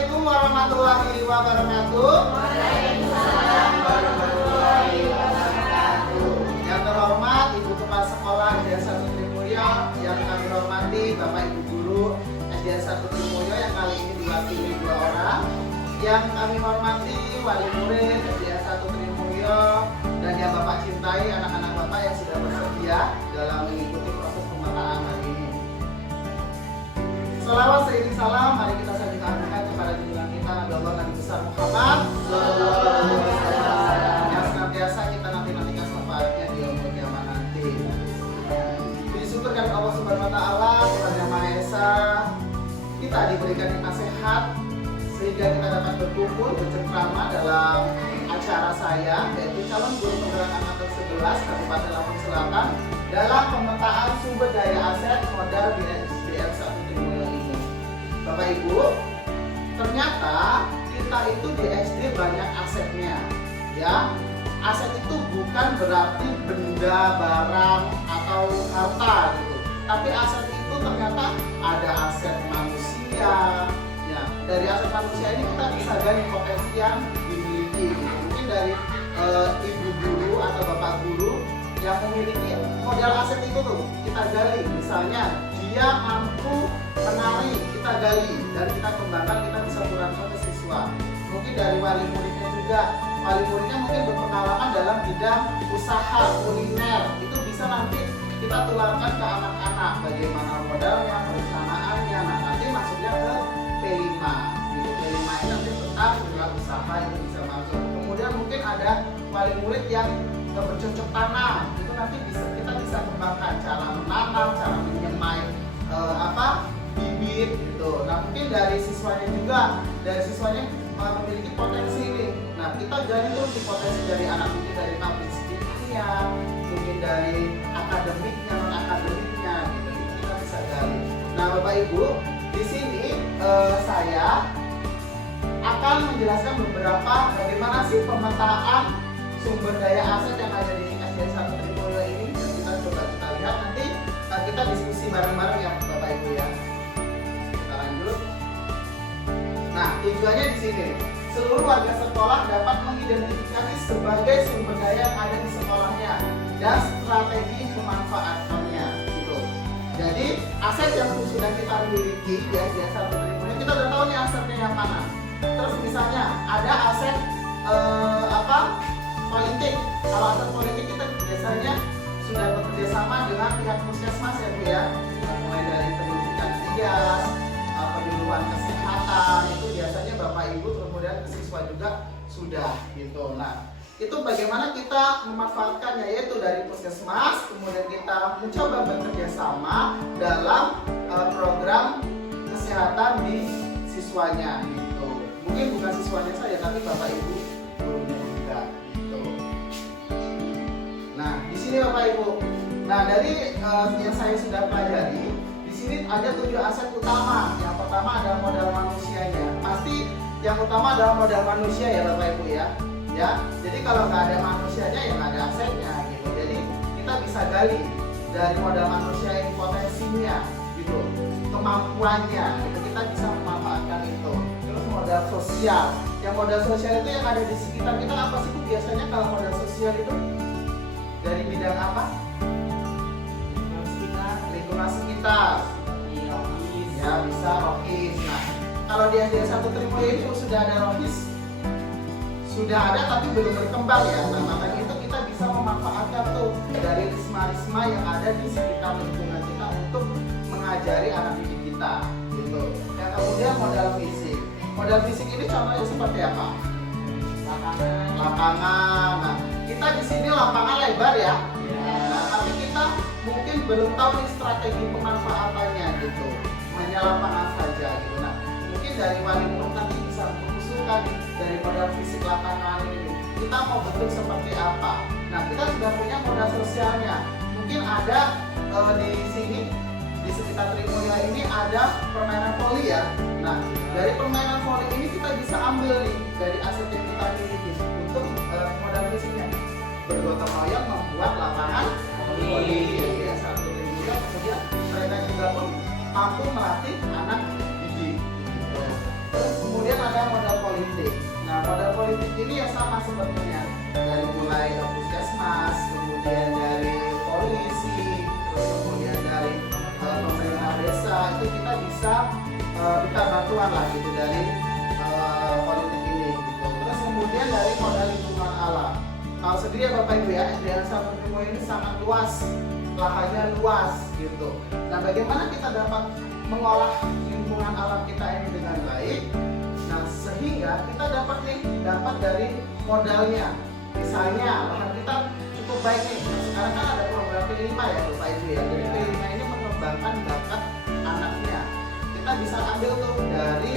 Assalamualaikum warahmatullahi wabarakatuh. Waalaikumsalam warahmatullahi wabarakatuh. Yang terhormat Ibu Kepala Sekolah SDN 1 Trimulyo, yang kami hormati Bapak Ibu Guru SDN 1 Trimulyo yang kali ini diwakili 2 orang. Yang kami hormati wali murid SDN 1 Trimulyo dan yang Bapak cintai anak-anak Bapak yang sudah bersedia dalam mengikuti proses pemetaan hari ini. Salawat seiring salam, mari kita sampaikan kepada junjungan kita Nabi Allah Nabi besar Muhammad yang senantiasa kita nanti-nantikan syafaatnya di yaumul kiamat nanti. Disyukurkan Allah Subhanahu wa taala, Tuhan Yang Maha Esa, kita diberikan nikmat sehat sehingga kita dapat berkumpul bercengkrama dalam acara saya, yaitu calon guru penggerak angkatan 11 Kabupaten Lampung Selatan dalam pemetaan sumber daya aset modal di SDN 1 Trimulyo ini. Bapak Ibu, ternyata kita itu di SD banyak asetnya, ya. Aset itu bukan berarti benda, barang atau harta gitu. Tapi aset itu ternyata ada aset manusia. Ya, dari aset manusia ini kita bisa gali potensi yang dimiliki. Mungkin dari ibu guru atau bapak guru yang memiliki modal aset itu tuh kita gali. Misalnya dia mampu menari, kita gali dan kita kembangkan, kita bisa turunkan ke siswa. Mungkin dari wali muridnya juga, wali muridnya mungkin berpengalaman dalam bidang usaha kuliner, itu bisa nanti kita tularkan ke anak-anak bagaimana modalnya, perencanaannya. Nah, nanti masuknya ke P5 gitu. P5 ini nanti tentang usaha itu bisa masuk. Kemudian mungkin ada wali murid yang bercocok tanam, itu nanti kita bisa kembangkan cara menanam, cara menyemai bibit gitu. Nah, mungkin dari siswanya juga, dari siswanya memiliki potensi ini. Nah, kita gali terus di potensi dari anak, mungkin dari public speaking-nya, mungkin dari akademiknya, non akademiknya gitu. Kita bisa gali. Nah, Bapak Ibu, di sini saya akan menjelaskan beberapa bagaimana sih pemetaan sumber daya aset yang ada di SDN 1 Trimulyo ini. Dan kita coba kita lihat nanti, kita diskusi bareng-bareng ya Bapak Ibu ya. Kita lanjut. Nah, tujuannya di sini seluruh warga sekolah dapat mengidentifikasi sebagai sumber daya yang ada di sekolahnya dan strategi memanfaatkannya gitu. Jadi aset yang sudah kita miliki ya di SDN 1 Trimulyo, kita udah tahu nih asetnya yang mana. Terus misalnya ada aset politik. Kalau aset politik kita biasanya sudah bekerja sama dengan pihak puskesmas ya Bu ya. Mulai dari pendidikan trias, penyuluhan kesehatan, itu biasanya Bapak Ibu kemudian ke siswa juga sudah gitu. Nah, itu bagaimana kita memanfaatkannya, yaitu dari puskesmas, kemudian kita mencoba bekerja sama dalam program kesehatan di siswanya gitu. Mungkin bukan siswanya saja, tapi Bapak Ibu gurunya juga gitu. Nah, di sini Bapak Ibu. Nah, dari yang saya sudah pelajari, di sini ada 7 aset utama. Yang pertama adalah modal manusianya. Pasti yang utama adalah modal manusia ya Bapak Ibu ya. Ya, jadi kalau nggak ada manusianya ya nggak ada asetnya gitu. Jadi kita bisa gali dari modal manusia ini potensinya gitu, kemampuannya gitu, kita bisa memanfaatkan itu. Terus modal sosial. Yang modal sosial itu yang ada di sekitar kita apa sih Bu? Biasanya kalau modal sosial itu dari bidang apa? Lingkungan sekitar. Ya, bisa rohis. Nah, kalau di SDN 1 Trimulyo ini sudah ada rohis, sudah ada tapi belum berkembang ya. Nah, makanya itu kita bisa memanfaatkan tuh dari risma-risma yang ada di sekitar lingkungan kita untuk mengajari anak didik kita gitu. Yang kemudian modal fisik. Modal fisik ini contohnya seperti apa? Lapangan. Nah, kita di sini lapangan lebar ya. Nah, tapi kita mungkin belum tahu nih strategi pemanfaatannya gitu. Hanya lapangan saja gitu. Nah, mungkin dari wali murid nanti bisa mengusulkan dari modal fisik lapangan ini, kita mau bentuk seperti apa. Nah, kita sudah punya modal sosialnya. Mungkin ada di sini di sekitar Trimulyo ini ada permainan voli ya. Nah, dari permainan voli ini kita bisa ambil nih dari aset yang kita miliki untuk modal fisiknya. Bergotong royong membuat lapangan voli ya, 1 Trimulyo. Kemudian mereka juga pun mampu melatih anak didik. Terus kemudian Nah, modal politik ini ya sama sepertinya, dari mulai puskesmas, kemudian dari polisi, terus kemudian dari pemerintah desa, itu kita bisa minta bantuan lah gitu dari politik ini gitu. Terus kemudian dari modal lingkungan alam. Tahu sendiri ya Bapak Ibu ya, SDN Sabun Primo ini sangat luas, lahannya luas gitu. Nah, bagaimana kita dapat mengolah lingkungan alam kita ini dengan baik? Nah, sehingga kita dapat dari modalnya. Misalnya lahan kita cukup baik nih. Nah, sekarang kan ada program P5 ya Bapak Ibu ya. Jadi P5 ini mengembangkan bakat anaknya. Kita bisa ambil tuh dari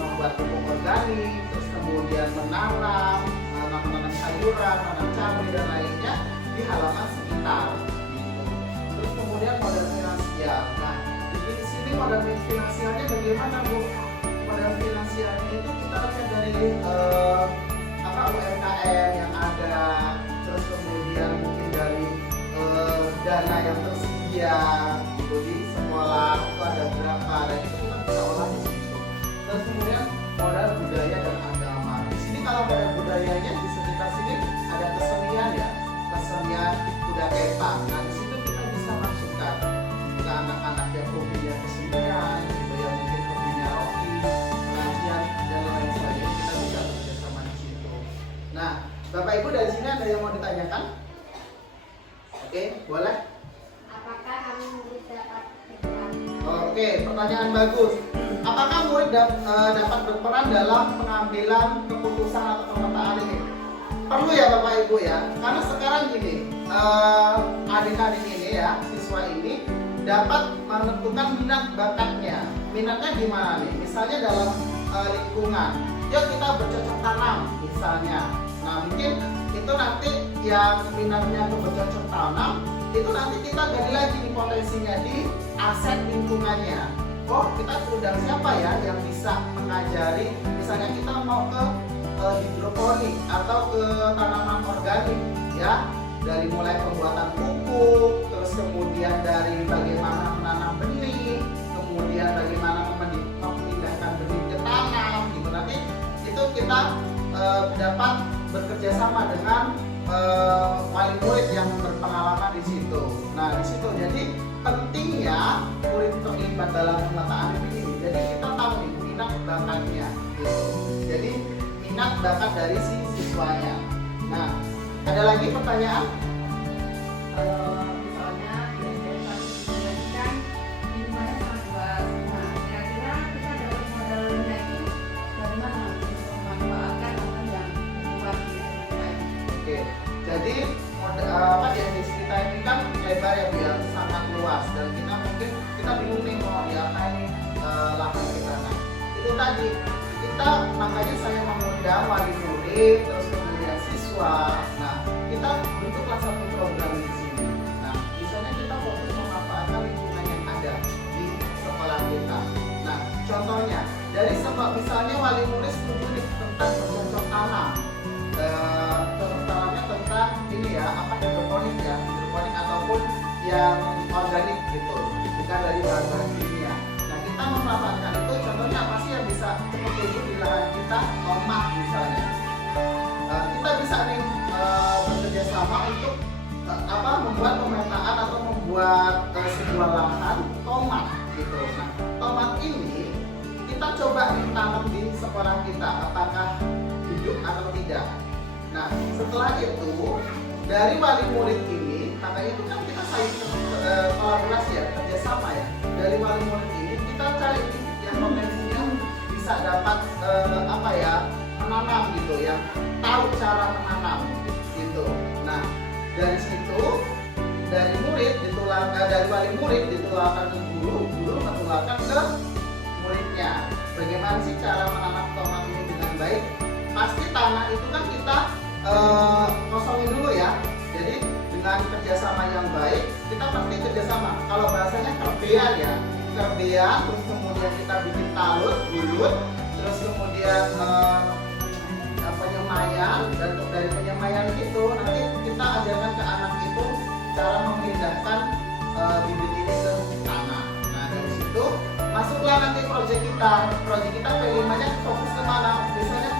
membuat pupuk organik, terus kemudian menanam sayuran, tanam cabai dan lainnya di halaman sekitar gitu. Terus kemudian modal finansial. Nah, di sini modal finansialnya bagaimana Bu? Modal finansialnya itu kita lihat dari UMKM yang ada, terus kemudian mungkin dari dana yang tersedia gitu di sekolah itu ada berapa, dan itu kita bisa olah di situ. Terus kemudian modal budaya dan agama. Di sini kalau modal budayanya di sekitar sini ada kesenian ya, kesenian kuda kepang. Nah, di situ kita bisa masukkan ke anak-anak yang hobinya kesenian, gitu ya, mungkin hobinya rocky, pengajian dan lain sebagainya, kita bisa bekerjasama di situ. Nah, Bapak Ibu dari sini ada yang mau ditanyakan? Oke, boleh? Apakah kami murid dapat berperan? Oke, pertanyaan bagus. Apakah murid dapat berperan dalam pengambilan keputusan atau pemetaan ini? Perlu ya Bapak Ibu ya, karena sekarang gini, adik-adik ini ya, siswa ini dapat menentukan minat bakatnya. Minatnya di mana nih? Misalnya dalam lingkungan, yuk kita bercocok tanam misalnya. Nah, mungkin itu nanti yang minatnya ke bercocok tanam, itu nanti kita gali lagi nih potensinya di aset lingkungannya. Oh, kita undang siapa ya yang bisa mengajari, misalnya kita mau ke hidroponik atau ke tanaman organik ya, dari mulai pembuatan pupuk, terus kemudian dari bagaimana menanam benih, kemudian bagaimana memindahkan benih ke tanam gitu. Nanti itu kita dapat bekerja sama dengan wali murid yang berpengalaman di situ. Nah, di situ jadi pentingnya murid terlibat dalam pemetaan ini. Jadi kita tahu nih minat bakatnya gitu. Jadi minat bakat dari si siswanya. Nah, ada lagi pertanyaan? Misalnya di SDN Sabun kan lingkungannya sangat luas. Nah, kira-kira kita dapat modalnya itu dari mana untuk memanfaatkan apa yang luas di SDN kita ini? Oke, jadi di SDN kita ini kan lebar ya Bu ya, sangat luas, dan kita bingung nih mau diapain nih lahan kita. Nah, itu tadi kita makanya saya mengundang wali murid, terus kemudian siswa. Nah, kita bentuklah satu program di sini. Nah, misalnya kita fokus memanfaatkan lingkungan yang ada di sekolah kita. Nah, contohnya dari sebab misalnya wali murid setuju nih tentang bercocok tanam. Contoh tanamnya tentang ini ya, hidroponik ya, hidroponik ataupun yang organik gitu, bukan dari bahan-bahan kimia. Nah, kita memanfaatkan itu, contohnya apa sih yang bisa cepat tumbuh di lahan kita? Tomat misalnya. Kita bisa nih bekerja sama untuk membuat pemetaan atau membuat sebuah lahan tomat gitu. Nah, tomat ini kita coba nih tanam di sekolah kita, apakah hidup atau tidak. Nah, setelah itu dari wali murid ini, makanya itu kan kita kolaborasi ya, kerjasama ya. Dari wali murid ini kita cari yang potensinya bisa dapat menanam gitu ya, tahu cara menanam gitu. Nah, dari situ dari wali murid ditularkan ke guru, guru menularkan ke muridnya. Bagaimana sih cara menanam tomat ini dengan baik? Pasti tanah itu kan kita kosongin dulu ya. Jadi dengan kerjasama yang baik, kita pasti kerjasama. Kalau bahasanya kerbean ya, kerbean, terus kemudian kita bikin talut, bulut, terus kemudian penyemaian, dan dari penyemaian itu nanti kita ajarkan ke anak itu cara memindahkan bibit ini ke tanah. Nah, dari situ masuklah nanti proyek kita P5-nya fokus kemana? Biasanya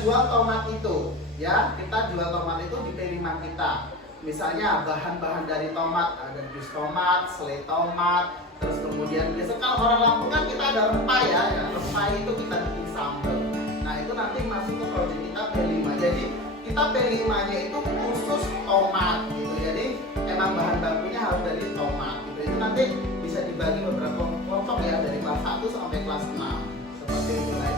jual tomat itu, ya. Kita jual tomat itu di P5 kita. Misalnya bahan-bahan dari tomat, ada jus tomat, selai tomat, terus kemudian biasa kalau orang Lampung kan kita ada rempah ya, rempah itu kita bikin sambal. Nah itu nanti masuk ke proyek kita P5. Jadi kita P5-nya itu khusus tomat gitu. Jadi emang bahan bakunya harus dari tomat. Gitu. Itu nanti bisa dibagi beberapa kelompok ya dari kelas 1 sampai kelas 6 seperti itu. Nah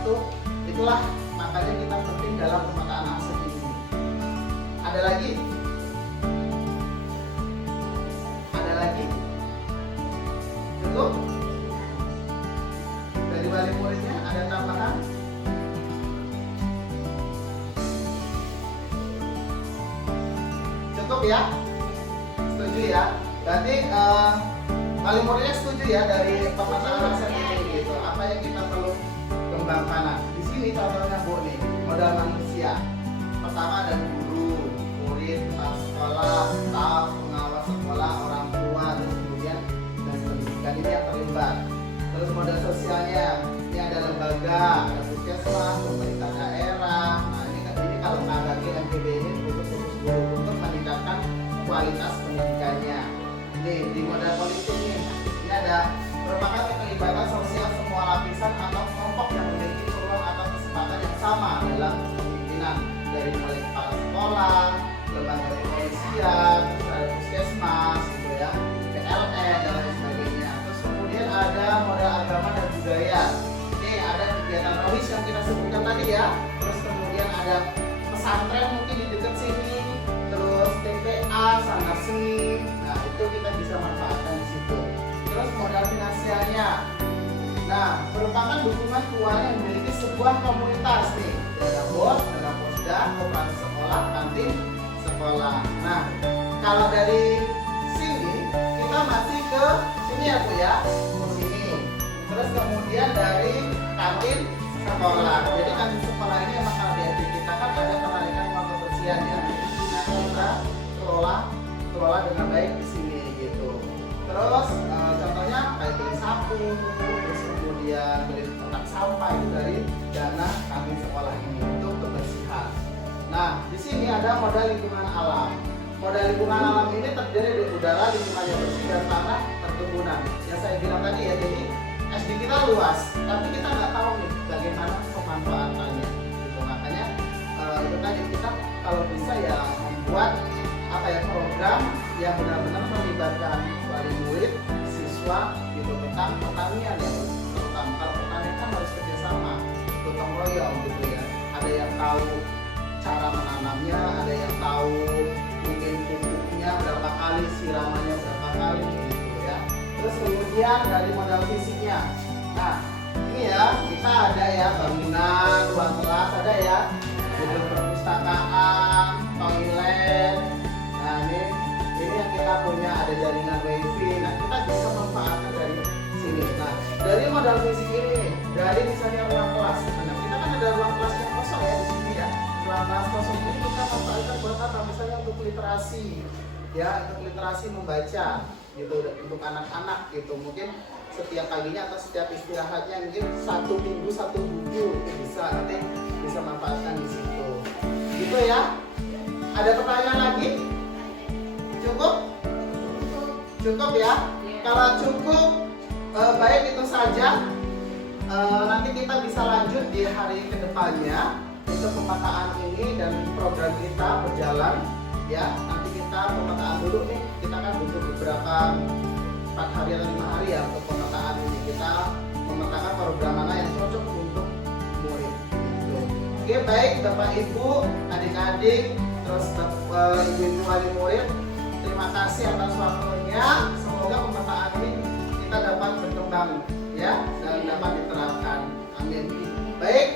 itulah makanya kita penting dalam pemetaan aset ini. Ada lagi? Cukup? Dari wali muridnya ada tambahan? Cukup ya? Setuju ya? Berarti wali muridnya setuju ya dari pemetaan aset ini gitu. Apa yang kita perlu kembangkan? Nah, di sini contohnya Bu nih, modal manusia. Pertama ada guru, murid, kepala sekolah, staf, pengawas sekolah, orang tua, terus kemudian pendidikan ini yang terlibat. Terus modal sosialnya, ini ada lembaga, ada puskesmas, pemerintah daerah. Nah ini kalau bagi MPB ini untuk guru untuk meningkatkan kualitas pendidikannya. Ini di modal politik nih, ini ada merupakan keterlibatan sosial semua lapisan atau kelompok yang memiliki peluang atau kesempatan yang sama dalam kepemimpinan, dari mulai kepala sekolah, lembaga kepolisian, ada puskesmas, gitu ya, PLN dan lain sebagainya. Terus kemudian ada modal agama dan budaya. Ini ada kegiatan rohis yang kita sebutkan tadi ya. Terus kemudian ada pesantren mungkin di dekat sini. Terus TPA, sanggar seni. Nah itu kita bisa manfaatkan di situ. Terus modal finansialnya. Nah merupakan dukungan keuangan yang memiliki sebuah komunitas nih. Ada BOS, ada Posda, koperasi sekolah, kantin sekolah. Nah kalau dari sini kita masih ke sini ya Bu ya, ke sini. Terus kemudian dari kantin sekolah. Jadi kantin sekolah ini emang kalau di kita kan ada penarikan uang kebersihan ya. Nah kita kelola dengan baik di sini gitu. Terus contohnya kayak beli sapu, terus kemudian beli kotak sampah itu dari dana kantin sekolah ini untuk kebersihan. Nah di sini ada modal lingkungan alam. Modal lingkungan alam ini terdiri dari udara, lingkungannya bersih, dan tanah perkebunan. Yang saya bilang tadi ya, jadi SD kita luas, tapi kita nggak tahu nih bagaimana pemanfaatannya. Gitu. Makanya itu tadi kita kalau bisa ya membuat program yang benar-benar melibatkan wali murid, siswa, gitu tentang pertanian ya. Terutama kalau pertanian kan harus kerjasama, gotong royong gitu ya. Ada yang tahu cara menanamnya, ada yang tahu mungkin pupuknya berapa kali, siramannya berapa kali gitu ya. Terus kemudian dari modal fisiknya, nah ini ya kita ada ya bangunan, ruang kelas ada ya, gedung perpustakaan, toilet. Nah ini yang kita punya, ada jaringan wifi. Nah kita bisa manfaatkan dari sini. Nah dari modal fisik ini, dari misalnya ruang kelas, nah kita kan ada ruang kelas yang kosong ya di sini ya. Ruang kelas kosong ini kita manfaatkan buat apa? Misalnya untuk literasi, ya untuk literasi membaca gitu untuk anak-anak gitu. Mungkin setiap paginya atau setiap istirahatnya mungkin 1 minggu 1 buku itu bisa, nanti bisa manfaatkan di situ. Gitu ya. Ada pertanyaan lagi? Cukup? Cukup ya? Kalau cukup baik itu saja. Nanti kita bisa lanjut di hari kedepannya untuk pemetaan ini dan program kita berjalan ya. Nanti kita pemetaan dulu nih, kita kan butuh beberapa 4 hari atau 5 hari ya untuk pemetaan ini. Kita memetakan program mana yang cocok untuk murid gitu. Oke, baik Bapak Ibu, adik-adik, terus ibu-ibu wali murid, terima kasih atas waktunya. Semoga pemetaan ini kita dapat berkembang ya dan dapat diterapkan. Amin. Baik,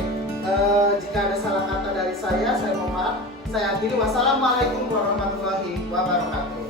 jika ada salah kata dari saya mohon maaf. Saya akhiri. Wassalamualaikum warahmatullahi wabarakatuh.